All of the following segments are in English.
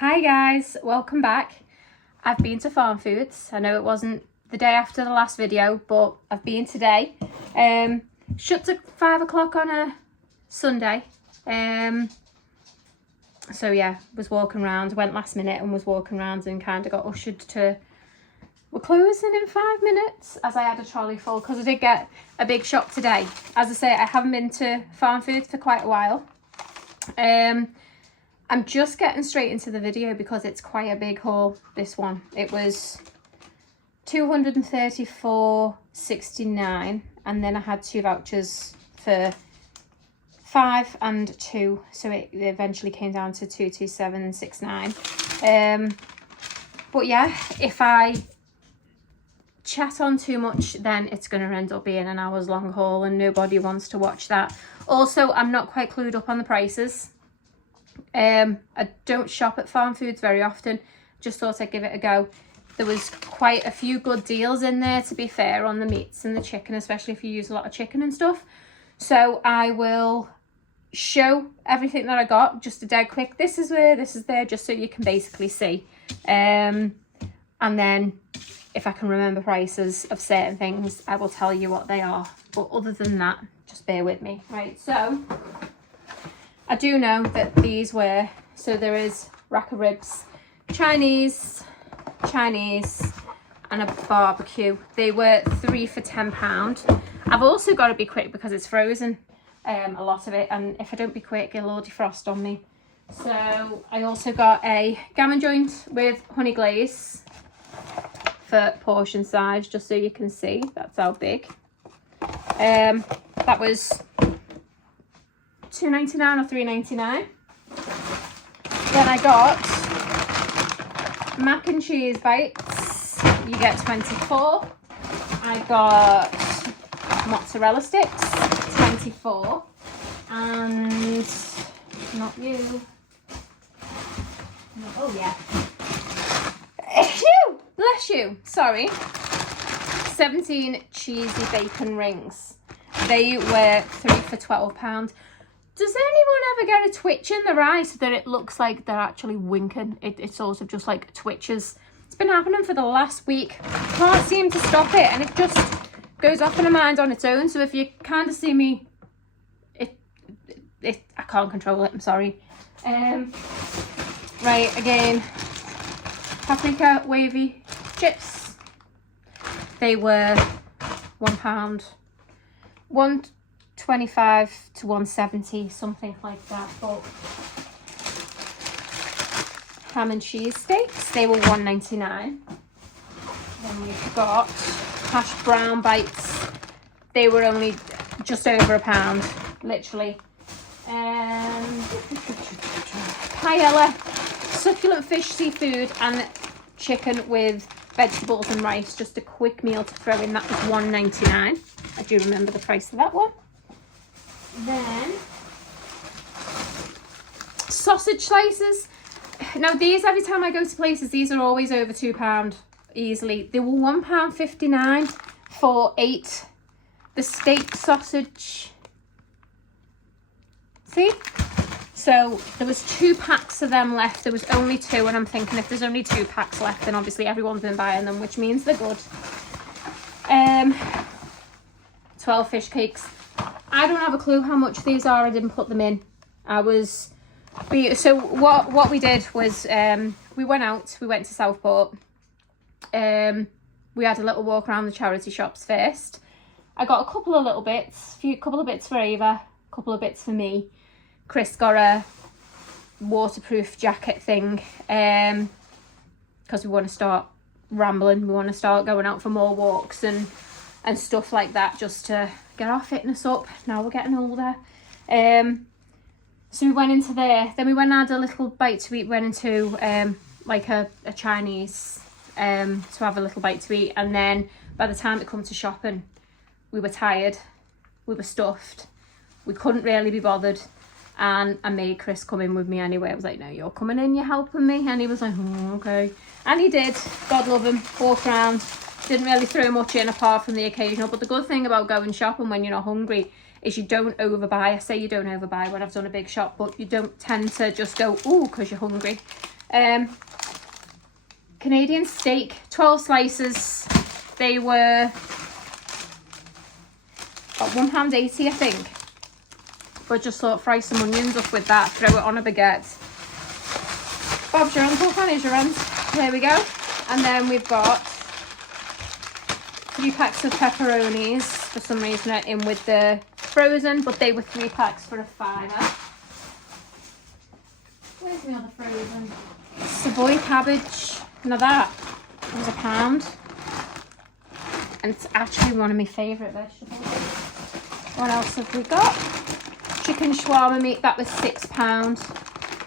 Hi guys, welcome back. I've been to FarmFoods. I know it wasn't the day after the last video, but I've been today. Shuts at 5 o'clock on a Sunday. So yeah, was walking around, went last minute and was walking around and kind of got ushered to, we're closing in 5 minutes, as I had a trolley full because I did get a big shop today. As I say, I haven't been to FarmFoods for quite a while. I'm just getting straight into the video because it's quite a big haul, this one. It was $234.69 and then I had 2 vouchers for 5 and 2, so it eventually came down to $227.69. But yeah, if I chat on too much, then it's going to end up being an hour's long haul and nobody wants to watch that. Also, I'm not quite clued up on the prices. I don't shop at FarmFoods very often, just thought I'd give it a go. There was quite a few good deals in there, to be fair, on the meats and the chicken, especially if you use a lot of chicken and stuff. So I will show everything that I got, just a dead quick, this is where, this is there, just so you can basically see. And then if I can remember prices of certain things, I will tell you what they are. But other than that, just bear with me. Right, so I do know that these were, so there is rack of ribs, Chinese, and a barbecue. They were 3 for £10. I've also got to be quick because it's frozen, a lot of it, and if I don't be quick, it'll all defrost on me. So I also got a gammon joint with honey glaze for portion size, just so you can see that's how big. That was $2.99 or $3.99. Then I got mac and cheese bites. You get 24. I got mozzarella sticks, 24. And not you. No, oh yeah. Phew, bless you. Sorry. 17 cheesy bacon rings. They were 3 for £12. Does anyone ever get a twitch in their eye so that it looks like they're actually winking? It sort of just like twitches. It's been happening for the last week. Can't seem to stop it, and it just goes off in a mind on its own. So if you kind of see me, I can't control it. I'm sorry. Right, again, paprika wavy chips. They were £1. $1.25 to $1.70, something like that. But ham and cheese steaks, they were $1.99. Then we've got hash brown bites. They were only just over £1, literally. Paella, succulent fish, seafood, and chicken with vegetables and rice. Just a quick meal to throw in. That was $1.99. I do remember the price of that one. Then sausage slices. Now these, every time I go to places, these are always over £2 easily. They were £1.59 for 8. The steak sausage. See? So there was 2 packs of them left. There was only 2, and I'm thinking if there's only 2 packs left, then obviously everyone's been buying them, which means they're good. 12 fish cakes. I don't have a clue how much these are. I didn't put them in. So what we did was we went out. We went to Southport. We had a little walk around the charity shops first. I got a couple of little bits. Couple of bits for Ava. A couple of bits for me. Chris got a waterproof jacket thing because we want to start rambling. We want to start going out for more walks and stuff like that, just to get our fitness up. Now we're getting older. So we went into there. Then we went and had a little bite to eat. Went into like a Chinese to have a little bite to eat. And then by the time it come to shopping, we were tired. We were stuffed. We couldn't really be bothered. And I made Chris come in with me anyway. I was like, no, you're coming in, you're helping me. And he was like, oh, okay. And he did. God love him. Walked around. Didn't really throw much in apart from the occasional. But the good thing about going shopping when you're not hungry is you don't overbuy. I say you don't overbuy when I've done a big shop, but you don't tend to just go, ooh, because you're hungry. Canadian steak, 12 slices. They were about £1.80, I think. But just thought fry some onions up with that, throw it on a baguette. Bob's your uncle, Fanny's your aunt. There we go. And then we've got 3 packs of pepperonis. For some reason they're in with the frozen, but they were 3 packs for £5. Where's my other frozen? Savoy cabbage. Now that was £1. And it's actually one of my favourite vegetables. What else have we got? Chicken shawarma meat, that was £6.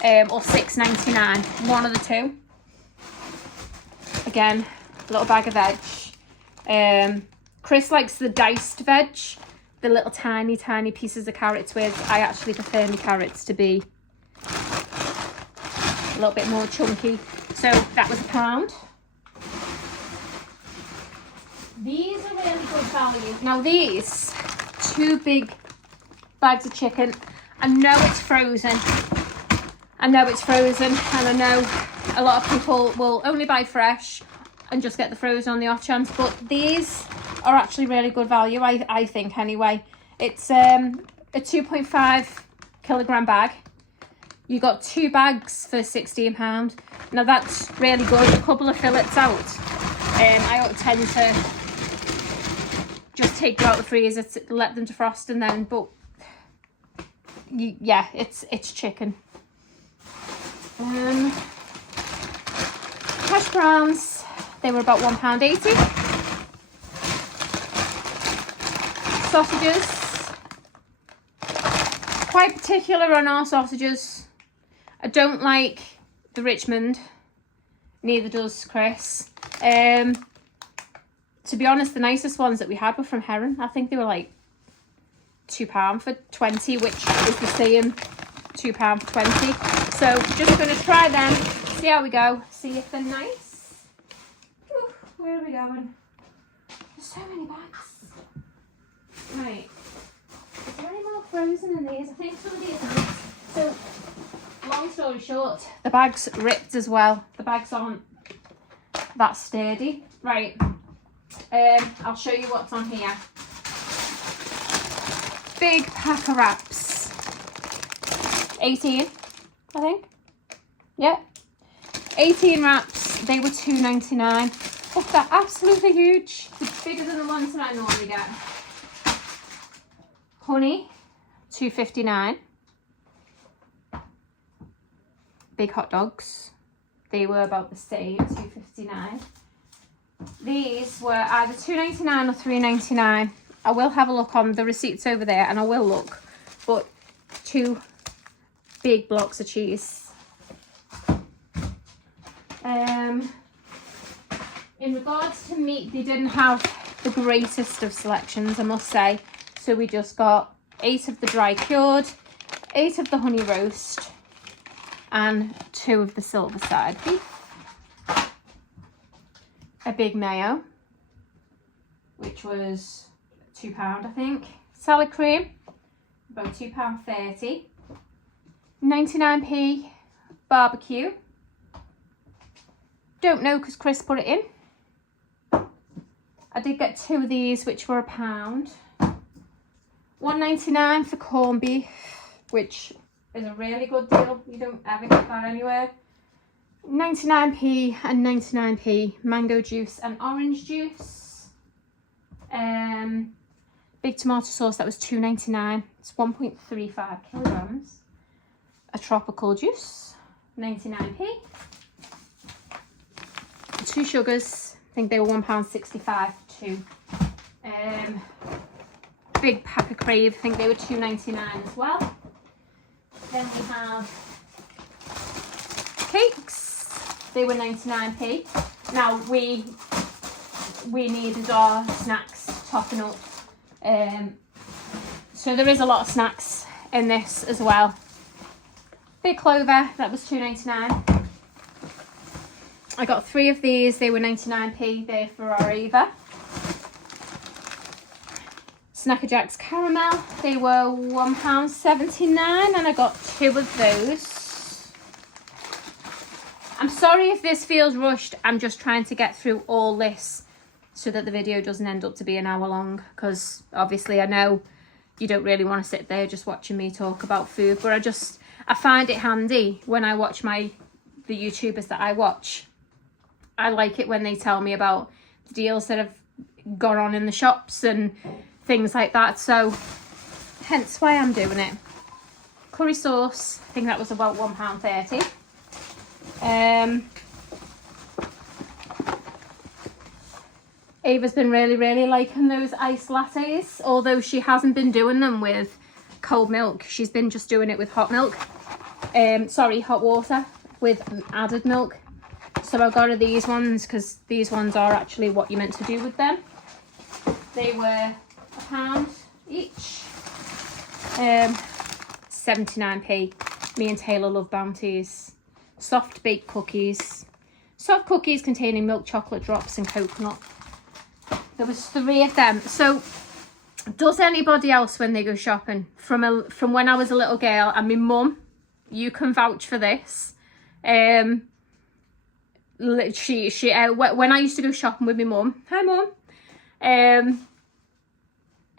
Or $6.99, one of the two. Again, a little bag of veg. Chris likes the diced veg, the little tiny pieces of carrots with. I actually prefer my carrots to be a little bit more chunky. So that was £1. These are really good value. Now these 2 big bags of chicken. I know it's frozen. And I know a lot of people will only buy fresh and just get the frozen on the off chance, but these are actually really good value, I think anyway. It's a 2.5 kilogram bag. You got 2 bags for £16. Now that's really good. A couple of fillets out. I tend to just take them out of the freezer to let them defrost, and then, but yeah, it's chicken. Hash browns, they were about £1.80. Sausages, quite particular on our sausages. I don't like the Richmond, neither does Chris. To be honest, the nicest ones that we had were from Heron. I think they were like £2 for 20, which is the same £2 for 20. So just going to try them, see how we go, see if they're nice. Whew, where are we going? There's so many bags. Right. Is there any more frozen in these? I think some of these are nice. So, long story short, the bag's ripped as well. The bags aren't that sturdy. Right. I'll show you what's on here. Big pack of wraps. 18, I think. Yeah. 18 wraps. They were $2.99. Oh, they're absolutely huge. They're bigger than the ones that I normally get. Honey, $2.59. Big hot dogs. They were about the same, $2.59. These were either $2.99 or $3.99. I will have a look on the receipts over there, and I will look. But 2 big blocks of cheese. In regards to meat, they didn't have the greatest of selections, I must say. So we just got 8 of the dry cured, 8 of the honey roast, and 2 of the silver side beef. A big mayo, which was £2, I think. Salad cream, about £2.30. 99p barbecue. Don't know because Chris put it in. I did get 2 of these, which were £1. $1.99 for corned beef, which is a really good deal. You don't ever get that anywhere. 99p and 99p mango juice and orange juice. Big tomato sauce, that was $2.99. It's 1.35 kilograms. A tropical juice, 99p. 2 sugars, I think they were £1.65 for 2. Big pack of Crave, I think they were $2.99 as well. Then we have cakes, they were 99p. Now we needed our snacks topping up. So there is a lot of snacks in this as well. Big Clover, that was $2.99. I got 3 of these, they were 99p, they're for our Eva. Snacker Jacks Caramel, they were £1.79, and I got 2 of those. I'm sorry if this feels rushed. I'm just trying to get through all this so that the video doesn't end up to be an hour long, because obviously I know you don't really want to sit there just watching me talk about food, but I find it handy when I watch the YouTubers that I watch. I like it when they tell me about the deals that have gone on in the shops and things like that, so hence why I'm doing it. Curry sauce, I think that was about £1.30. Ava's been really liking those iced lattes, although she hasn't been doing them with cold milk. She's been just doing it with hot milk. Hot water with added milk. So I got her these ones because these ones are actually what you're meant to do with them. They were £1 each. 79p. Me and Taylor love Bounties. Soft baked cookies. Soft cookies containing milk chocolate drops and coconut. There was 3 of them. So does anybody else when they go shopping from when I was a little girl, and my mum, you can vouch for this. When I used to go shopping with my mum, hi mum.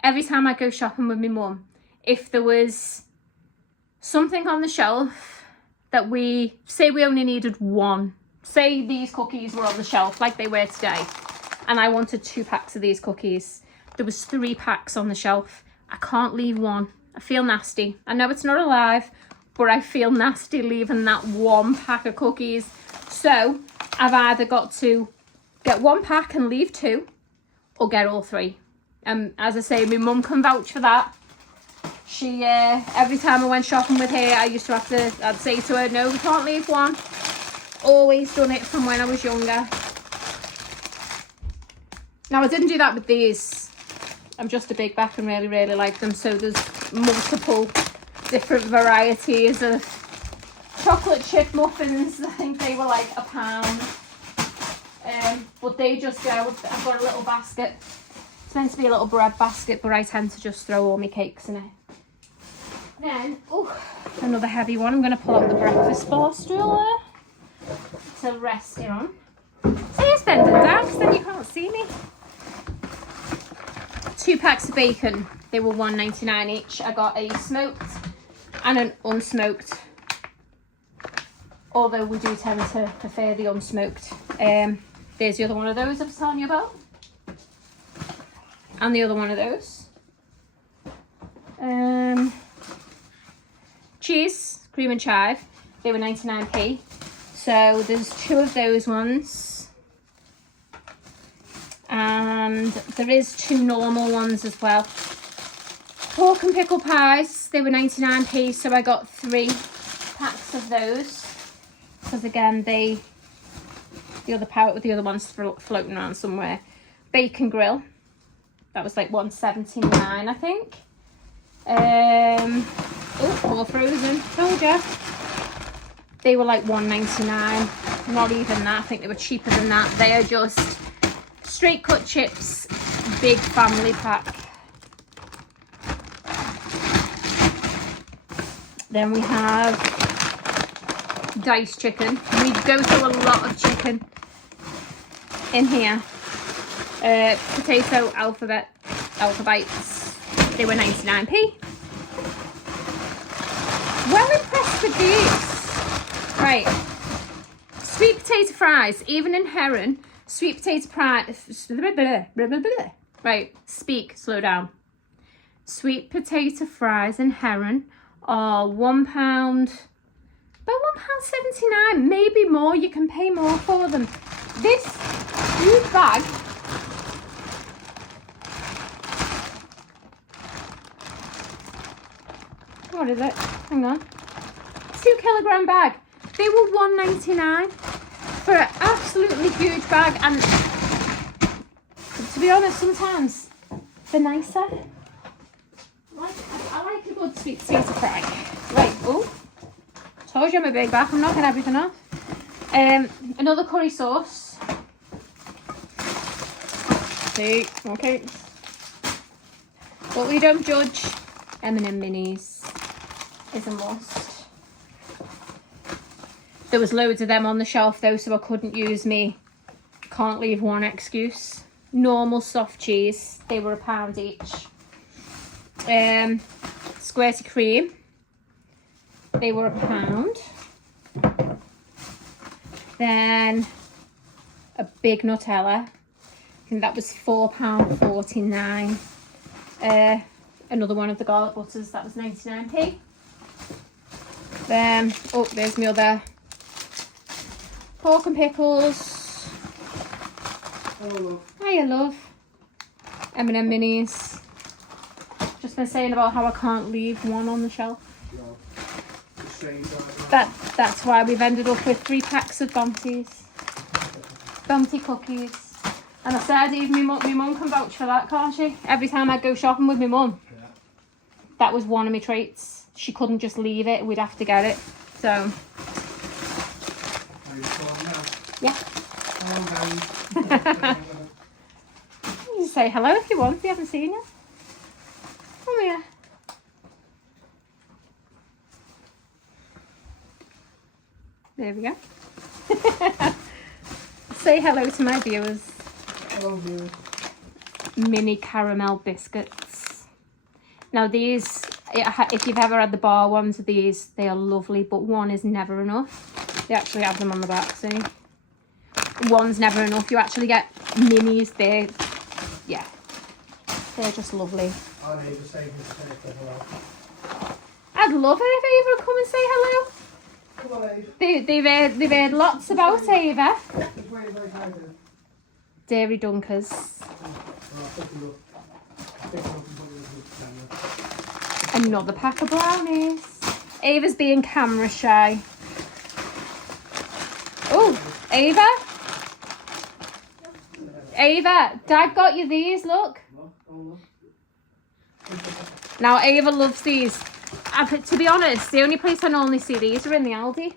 Every time I go shopping with my mum, if there was something on the shelf that we only needed one, say these cookies were on the shelf like they were today, and I wanted 2 packs of these cookies. There was 3 packs on the shelf. I can't leave one. I feel nasty. I know it's not alive, but I feel nasty leaving that 1 pack of cookies. So I've either got to get 1 pack and leave 2, or get all 3. As I say, my mum can vouch for that. She, every time I went shopping with her, I'd say to her, no, we can't leave 1. Always done it from when I was younger. Now, I didn't do that with these. I'm just a big back and really like them. So there's multiple different varieties of chocolate chip muffins. I think they were like £1. But they just go, I've got a little basket. It's meant to be a little bread basket, but I tend to just throw all my cakes in it. Then, another heavy one. I'm going to pull out the breakfast bar stool there to rest it on. So you're bending down because then you can't see me. 2 packs of bacon. They were £1.99 each. I got a smoked and an unsmoked. Although we do tend to prefer the unsmoked. There's the other one of those I was telling you about. And the other one of those. Cheese, cream and chive. They were 99p. So there's 2 of those ones. And there is 2 normal ones as well. Pork and pickle pies. They were 99p. So I got 3 packs of those. Because again, the other one's floating around somewhere. Bacon grill. That was like $1.79, I think. More frozen. Told ya. They were like $1.99. Not even that. I think they were cheaper than that. They are just straight cut chips, big family pack. Then we have diced chicken. We go through a lot of chicken in here. Potato alpha bites. They were 99p. Well impressed with these. Right. Sweet potato fries. Even in Heron, sweet potato fries. Right. Slow down. Sweet potato fries in Heron are £1, about £1.79, maybe more. You can pay more for them. This huge bag. What is it? Hang on. 2 kilogram bag. They were £1.99 for an absolutely huge bag. And to be honest, sometimes they're nicer. I like a good sweet potato fry. Right, told you I'm a big bag. I'm knocking everything off. Another curry sauce. See, okay. But we don't judge. M&M minis is a must. There was loads of them on the shelf though, so I couldn't use me can't leave one excuse. Normal soft cheese, they were £1 each. Squirty cream, they were £1. Then a big Nutella, I think that was £4.49. Another one of the garlic butters, that was 99p. Then, oh, there's my other pork and pickles. Hello, love. Hiya, love. M&M minis. Just been saying about how I can't leave one on the shelf. No. It's strange, right? That's why we've ended up with 3 packs of Bounties. Bounty cookies. And I said, even my mum can vouch for that, can't she? Every time I go shopping with my mum, Yeah. that was one of my treats. She couldn't just leave it, we'd have to get it. So, Are you calm now? yeah. Hello, guys. You say hello if you want, we haven't seen you. Come here. There we go. Say hello to my viewers. Hello, viewers. Mini caramel biscuits. Now these, if you've ever had the bar ones of these, they are lovely, but one is never enough. They actually have them on the back, see? One's never enough. You actually get minis. They're just lovely. Our neighbour saying he's saying hello. I'd love it if Ava would come and say hello. Come on, Eve. They've heard lots about Ava. Just wait like I do. Dairy Dunkers. Another pack of brownies. Ava's being camera shy. Oh, Ava. Ava, Dad got you these, look. Now Ava loves these. To be honest, the only place I normally see these are in the Aldi.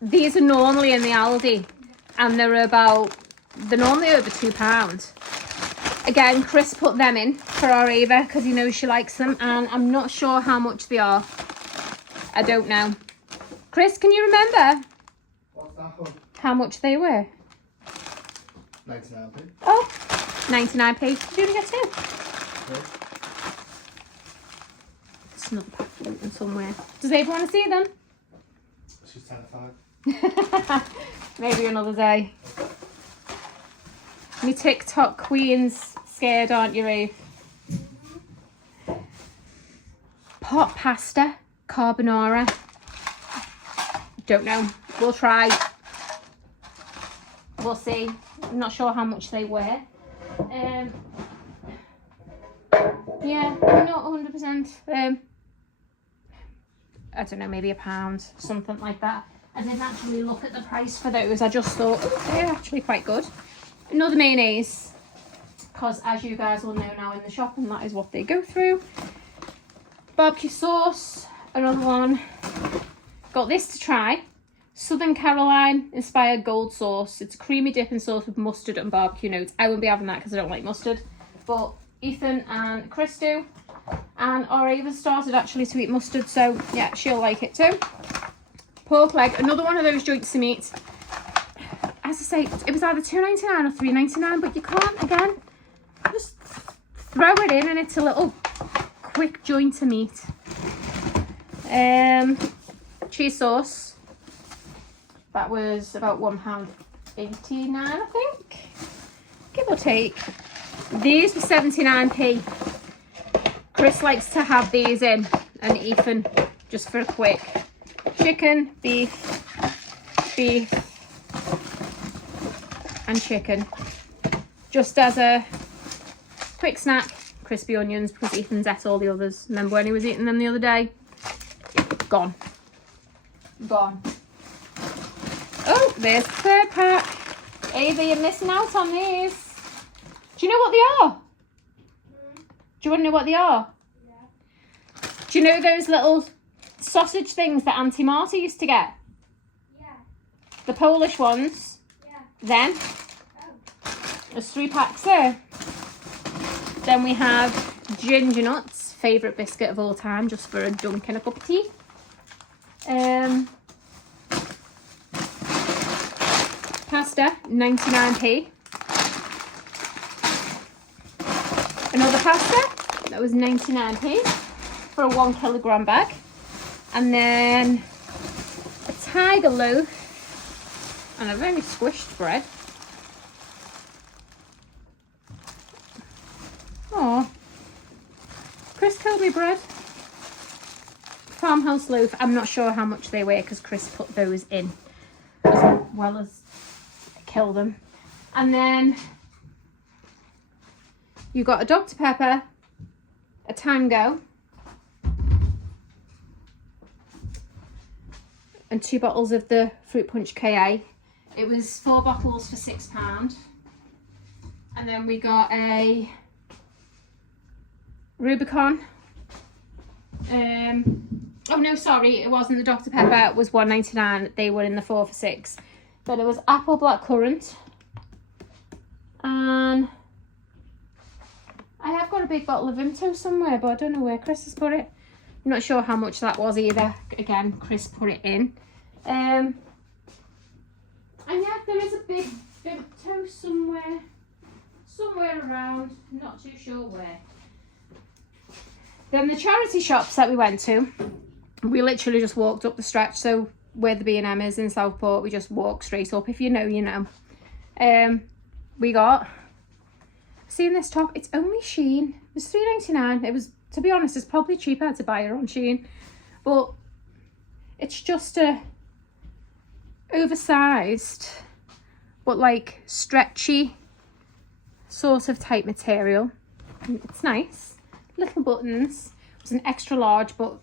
These are normally in the Aldi, and they're normally over £2. Again, Chris put them in for our Ava because he knows she likes them, and I'm not sure how much they are. I don't know. Chris, can you remember What's that one? how much they were? 99p. Oh, 99p. Did you only get 2? Okay. It's another pack floating somewhere. Does Ava want to see them? She's terrified. Maybe another day. Me TikTok queen's scared, aren't you, Eve? Pot pasta, carbonara. Don't know. We'll try. We'll see. I'm not sure how much they were. Yeah, not 100%. I don't know, maybe £1, something like that. I didn't actually look at the price for those. I just thought they're actually quite good. Another mayonnaise, because as you guys will know now in the shop, and that is what they go through. Barbecue sauce, another one. Got this to try. Southern Caroline inspired gold sauce. It's a creamy dipping sauce with mustard and barbecue notes. I won't be having that because I don't like mustard, but Ethan and Chris do. And our Ava started actually to eat mustard, so yeah, she'll like it too. Pork leg, another one of those joints of meat. As I say, it was either £2.99 or £3.99, but you can't, again, just throw it in and it's a little quick joint of meat. Cheese sauce, that was about £1.89, I think, give or take. These were 79p. Chris likes to have these in, and Ethan just for a quick. Chicken, beef, and chicken. Just as a quick snack. Crispy onions, because Ethan's ate all the others. Remember when he was eating them the other day? Gone. Gone. Oh, there's the third pack. Ava, you're missing out on these. Do you know what they are? Do you want to know what they are? Yeah. Do you know those little sausage things that Auntie Marta used to get? Yeah. The Polish ones? Yeah. Then? Oh. There's 3 packs there. Then we have ginger nuts, favourite biscuit of all time, just for a dunk and a cup of tea. pasta, 99p. Another pasta, that was 99p for a 1 kilogram bag. And then a tiger loaf and a very squished bread. Oh, Chris Kilby bread. Farmhouse loaf. I'm not sure how much they weigh because Chris put those in as well as kill them. And then you got a Dr. Pepper, a Tango, and 2 bottles of the Fruit Punch KA. It was 4 bottles for £6. And then we got a Rubicon. Oh no, sorry, it wasn't the Dr. Pepper, it was £1.99. They were in the 4 for £6. Then it was apple blackcurrant. And I have got a big bottle of Vimto somewhere, but I don't know where Chris has put it. I'm not sure how much that was either. Again, Chris put it in. And yeah, there is a big Vimto somewhere around, not too sure where. Then the charity shops that we went to, we literally just walked up the stretch. So where the B&M is in Southport, we just walk straight up. If you know, you know. We got, seeing this top, it's only Shein. It was £3.99. It was, to be honest, it's probably cheaper to buy it on Shein. But it's just a oversized, but like stretchy sort of type material. It's nice. Little buttons. It was an extra large, but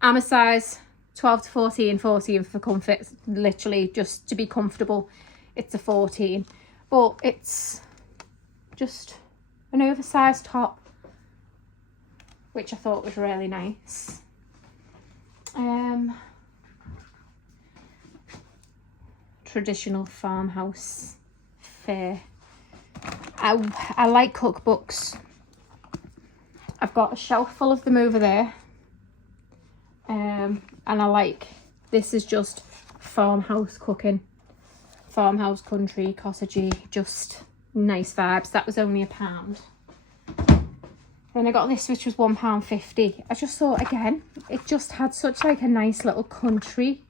I'm a size 12 to 14 for comfort, literally just to be comfortable. It's a 14, but it's just an oversized top, which I thought was really nice. Traditional farmhouse fare. I like cookbooks. I've got a shelf full of them over there. And I like, this is just farmhouse cooking. Farmhouse, country, cottagey, just nice vibes. That was only £1. Then I got this, which was £1.50. I just thought, again, it just had such like a nice little country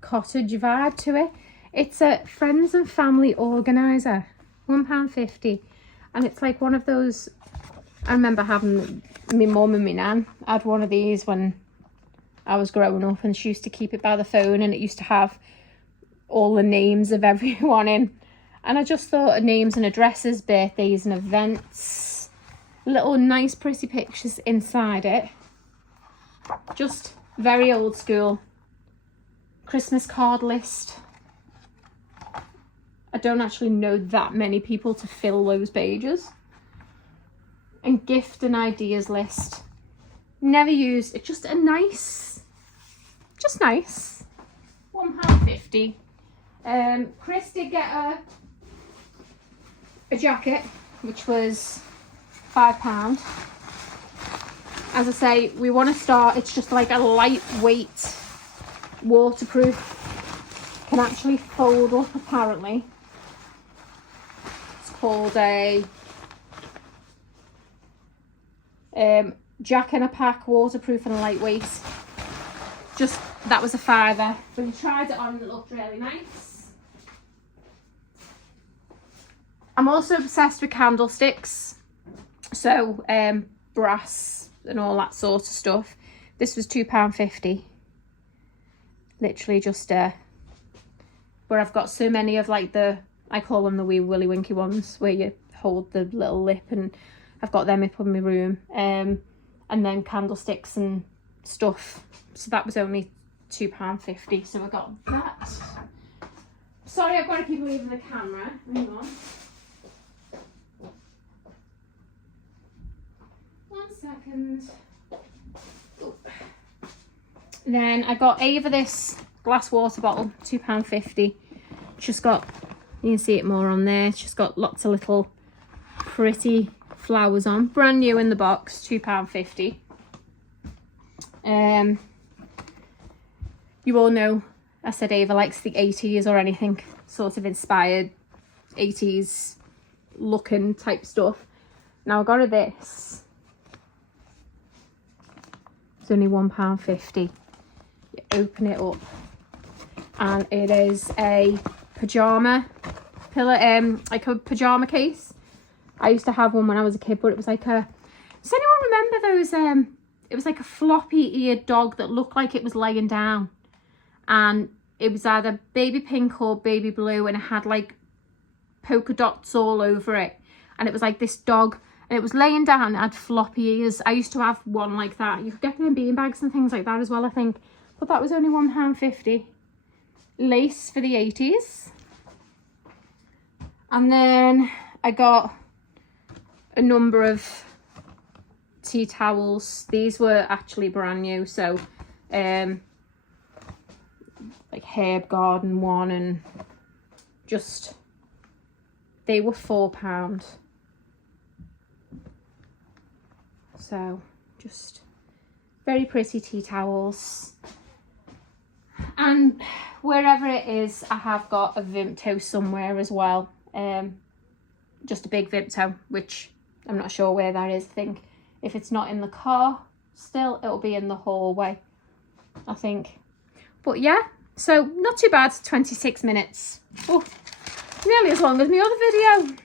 cottage vibe to it. It's a friends and family organiser, £1.50. And it's like one of those, I remember having, my mum and my nan had one of these when I was growing up, and she used to keep it by the phone, and it used to have all the names of everyone in. And I just thought of names and addresses, birthdays and events, little nice pretty pictures inside it. Just very old school. Christmas card list. I don't actually know that many people to fill those pages. And gift and ideas list. Never used. It's just a nice, just nice. £1.50. Chris did get a jacket, which was £5. As I say, we want to start, it's just like a lightweight, waterproof, can actually fold up apparently. It's called a Jack in a Pack, waterproof and lightweight. Just, that was a £5. But we tried it on and it looked really nice. I'm also obsessed with candlesticks. So, brass and all that sort of stuff. This was £2.50. Literally just, where I've got so many of like the, I call them the wee willy winky ones, where you hold the little lip, and I've got them up in my room. And then candlesticks and stuff. So that was only £2.50. So I got that. Sorry, I've got to keep leaving the camera. Hang on. One second. Ooh. Then I got Ava this glass water bottle, £2.50. Just got, you can see it more on there. It's just got lots of little pretty flowers on. Brand new in the box, £2.50. You all know I said Ava likes the 80s or anything sort of inspired 80s looking type stuff. Now I got her this. It's only £1.50. You open it up and it is a pajama pillow, like a pajama case. I used to have one when I was a kid, but it was like a, does anyone remember those, it was like a floppy eared dog that looked like it was laying down, and it was either baby pink or baby blue, and it had like polka dots all over it, and it was like this dog, and it was laying down and it had floppy ears. I used to have one like that. You could get them in bean bags and things like that as well, I think, but that was only £1.50. Lace for the 80s. And then I got a number of tea towels. These were actually brand new, so like Herb Garden one, and just they were £4. So just very pretty tea towels. And wherever it is, I have got a Vimto somewhere as well. Just a big Vimto, which I'm not sure where that is. I think if it's not in the car still, it'll be in the hallway, I think. But yeah, so not too bad. 26 minutes. Oh, nearly as long as my other video.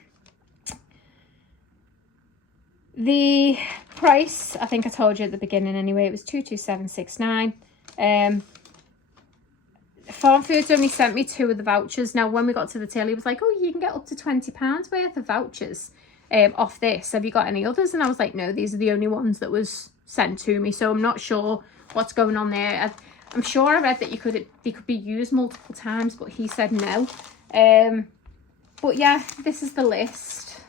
The price, I think I told you at the beginning anyway, it was 227.69. FarmFoods only sent me 2 of the vouchers. Now, when we got to the till, he was like, oh, you can get up to £20 worth of vouchers off this. Have you got any others? And I was like, no, these are the only ones that was sent to me. So I'm not sure what's going on there. I'm sure I read that they could be used multiple times, but he said no. But yeah, this is the list.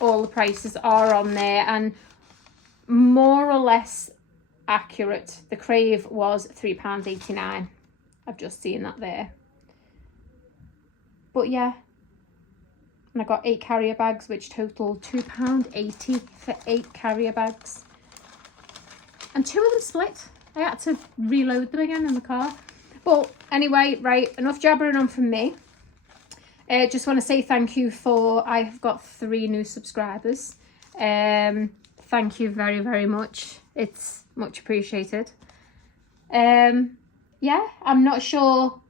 All the prices are on there, and more or less accurate. The Crave was £3.89. I've just seen that there. But yeah, and I got 8 carrier bags, which totaled £2.80 for 8 carrier bags, and 2 of them split. I had to reload them again in the car. But anyway, right, enough jabbering on from me. Just want to say thank you for, I've got 3 new subscribers. Thank you very, very much. It's much appreciated. Yeah, I'm not sure.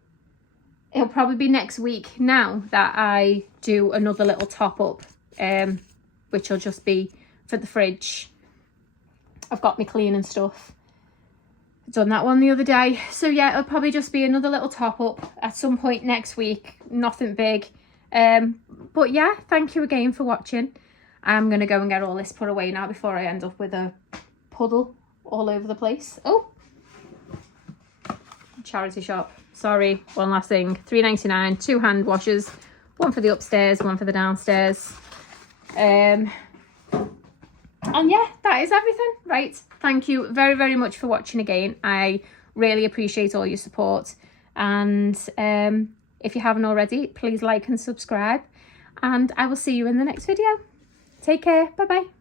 It'll probably be next week now that I do another little top up, which will just be for the fridge. I've got my cleaning stuff. I've done that one the other day. So yeah, it'll probably just be another little top up at some point next week. Nothing big. But yeah, thank you again for watching. I'm going to go and get all this put away now before I end up with a puddle all over the place. Oh, charity shop. Sorry, one last thing. £3.99, 2 hand washers, 1 for the upstairs, 1 for the downstairs. And yeah, that is everything. Right, thank you very, very much for watching again. I really appreciate all your support. And if you haven't already, please like and subscribe. And I will see you in the next video. Take care. Bye-bye.